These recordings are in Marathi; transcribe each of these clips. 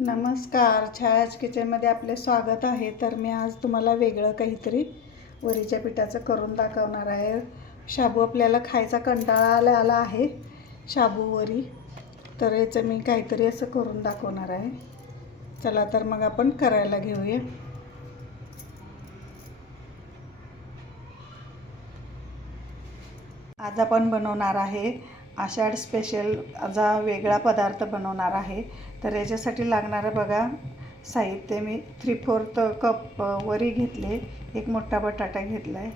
नमस्कार. छायाच किचनमध्ये आपले स्वागत आहे. तर मी आज तुम्हाला वेगळं काहीतरी वरीच्या पिठाचं करून दाखवणार आहे. शाबू आपल्याला खायचा कंटाळा आला आला आहे शाबू वरी. तर याचं मी काहीतरी असं करून दाखवणार आहे. चला तर मग आपण करायला घेऊया. आज आपण बनवणार आहे आषाढ स्पेशल जा वेगळा पदार्थ बनवणार आहे. तर याच्यासाठी लागणारं बघा साहित्य मी थ्री फोर्थ कप वरी घेतले. एक मोठा बटाटा घेतला आहे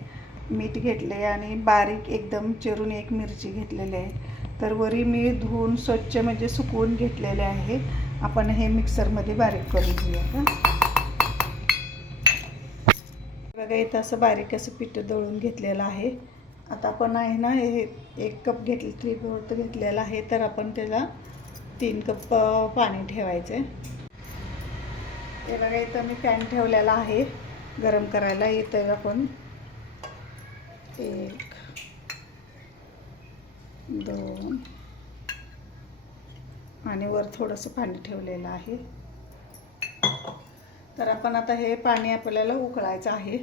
मीठ घेतले आणि बारीक एकदम चिरून एक मिरची घेतलेली आहे. तर वरी मी धुवून स्वच्छ म्हणजे सुकवून घेतलेले आहे. आपण हे मिक्सरमध्ये बारीक करून घेऊया का? बघा इथं असं बारीक असं पीठ दळून घेतलेलं आहे. आता आपण आहे ना हे एक कप घेतले थ्री फोर्थ घेतलेलं आहे. तर आपण त्याला तीन कप पाणी ठेवायचं. आहे हे बघा इथं मी पॅन ठेवलेला आहे. गरम करायला येतं आपण. एक दोन आणि वर थोडंसं पाणी ठेवलेलं आहे. तर आपण आता हे पाणी आपल्याला उकळायचं आहे.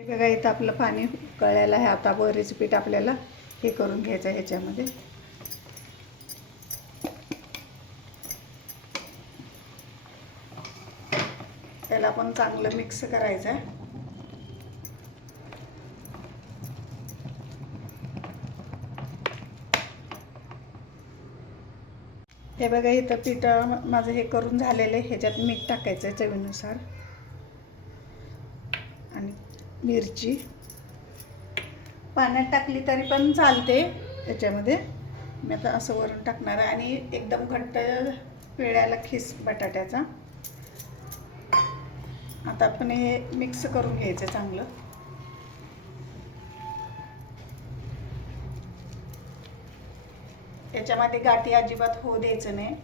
बघा इथं आपलं पाणी उकळलेलं आहे. आता बरेच पीठ आपल्याला हे करून घ्यायचं आहे ह्याच्यामध्ये त्याला पण चांगलं मिक्स करायचं आहे हे बघा इथं पीठ माझं हे करून झालेलं आहे. ह्याच्यात मीठ टाकायचं आहे चवीनुसार. आणि मिरची. पाण्यात टाकली तरी पण चालते त्याच्यामध्ये मी आता असं वरून टाकणार आहे. आणि एकदम घट्ट पिळ्याला खिस बटाट्याचा. आता आपण हे मिक्स करून घ्यायचं चांगलं. त्याच्यामध्ये गाठी अजिबात होऊ द्यायचं नाही.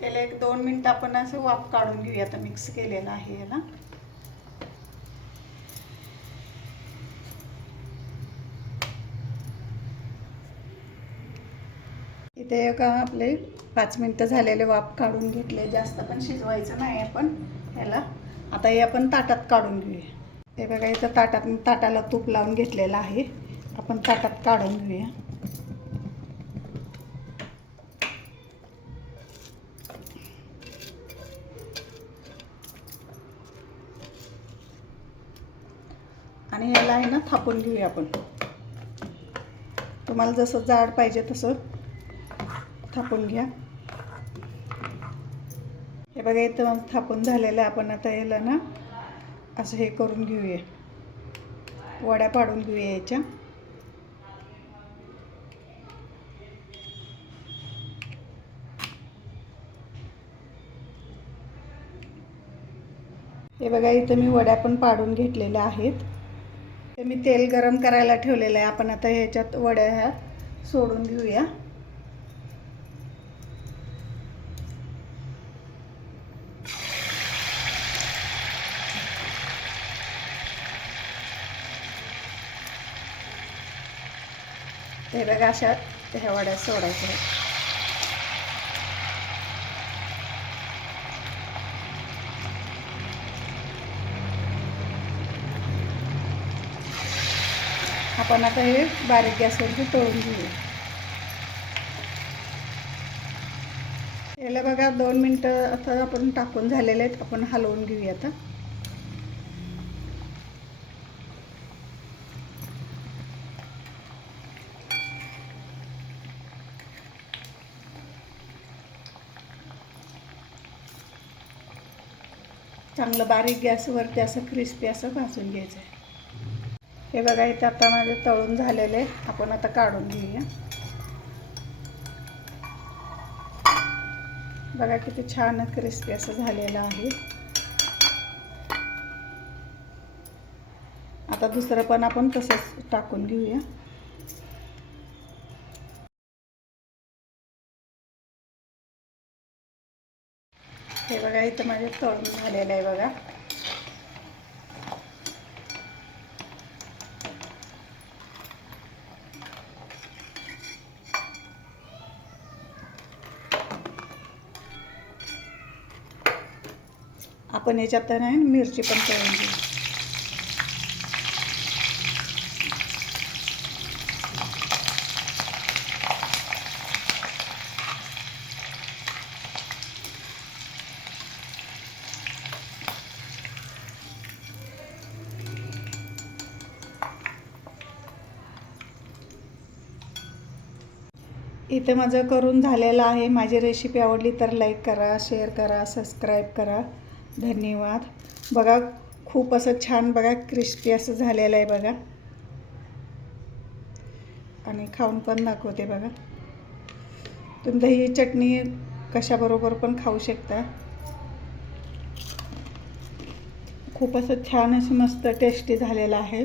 त्याला एक दोन मिनटं आपण असं वाफ काढून घेऊया. आता मिक्स केलेलं आहे याला. इथे का आपले पाच मिनटं झालेले वाफ काढून घेतले. जास्त पण शिजवायचं नाही आपण याला. आता हे आपण ताटात काढून घेऊया. हे बघा इथं ताटात ताटाला तूप लावून घेतलेलं आहे. आपण ताटात काढून घेऊया. आणि याला आहे ना थापून घेऊया आपण. तुम्हाला जसं जाड पाहिजे तसं थापून घ्या. हे बघा इथं थापून झालेलं आहे. आपण आता याला ना असं हे करून घेऊया. वड्या पाडून घेऊया याच्या. हे बघा इथं मी वड्या पण पाडून घेतलेल्या आहेत. ते मी तेल गरम करायला ठेवलेलं आहे. आपण आता ह्याच्यात वड्या ह्या सोडून घेऊया. हे बघा अशा ह्या वड्या सोडायच्या आपण आता हे बारीक गॅसवरती तळून घेऊया. याला बघा दोन मिनटं आता आपण टाकून झालेले आहेत आपण हलवून घेऊया आता. चांगलं बारीक गॅसवरती असं क्रिस्पी असं भाजून घ्यायचं आहे हे बघा इथे आता माझे तळून झालेले आपण आता काढून घेऊया. बघा किती छान क्रिस्पी असं झालेलं आहे. आता दुसरं पण आपण तसंच टाकून घेऊया. हे बघा इथं माझे तळून झालेलं आहे बघा. आपण याच्यात नाही मिरची पण तळून घेऊ. इथं माझं करून झालेलं आहे. माझी रेसिपी आवडली तर लाईक करा शेअर करा सबस्क्राईब करा. धन्यवाद. बघा खूप असं छान बघा क्रिस्पी असं झालेलं आहे बघा. आणि खाऊन पण दाखवते बघा. तुम्ही ही चटणी कशाबरोबर पण खाऊ शकता. खूप असं छान असं मस्त टेस्टी झालेलं आहे.